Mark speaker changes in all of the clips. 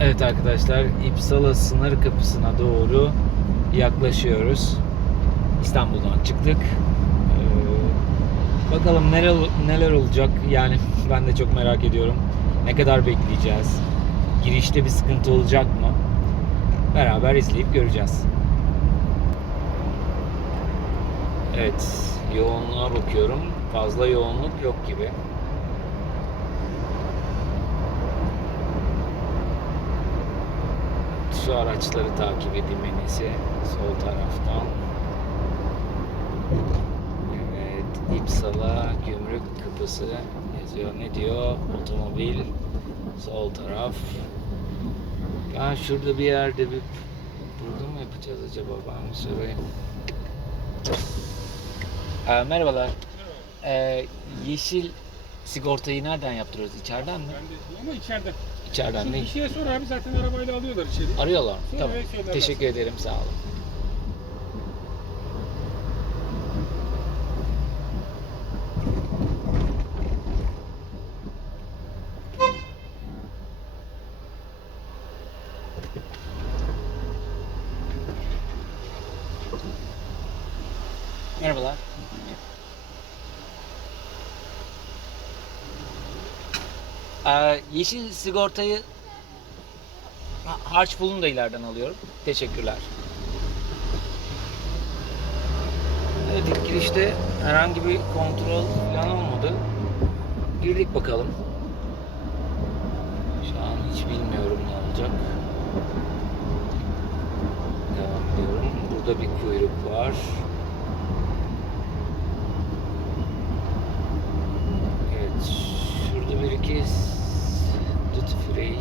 Speaker 1: Evet arkadaşlar İpsala sınır kapısına doğru yaklaşıyoruz. İstanbul'dan çıktık. Ee, bakalım neler, neler olacak yani ben de çok merak ediyorum. Ne kadar bekleyeceğiz? Girişte bir sıkıntı olacak mı? Beraber izleyip göreceğiz. Evet yoğunluğa bakıyorum. Fazla yoğunluk yok gibi. Şu araçları takip edeyim en iyisi. Sol taraftan. Evet. İpsala gümrük kapısı yazıyor. Ne diyor? Otomobil. Sol taraf. Ya şurada bir yerde bir burada mı yapacağız acaba? Ben bir sorayım. Ee, merhabalar. Ee, yeşil sigortayı nereden yaptırıyoruz? İçeriden mi? Ama içeride. İçeriden Şimdi değil. kişiye sor abi zaten arabayla alıyorlar içeri. Arıyorlar. mı? Sonra Tamam. evet, söylerler. Teşekkür ederim. Sağ olun. Merhabalar. Ee, yeşil sigortayı Ha- Harç pulunu da ileriden alıyorum. Teşekkürler. Evet girişte herhangi bir kontrol falan olmadı. Girdik bakalım. Şu an hiç bilmiyorum ne olacak. Devam ediyorum. Burada bir kuyruk var. Evet. Şurada bir iki duty free.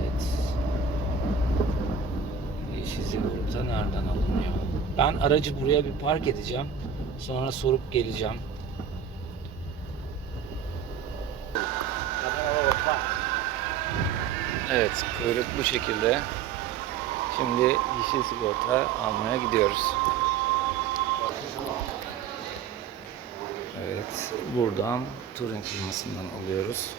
Speaker 1: Evet. Yeşil sigorta nereden alınıyor? Ben aracı buraya bir park edeceğim. Sonra sorup geleceğim. Evet, kuyruk bu şekilde. Şimdi yeşil sigorta almaya gidiyoruz. Evet, buradan Turing firmasından alıyoruz.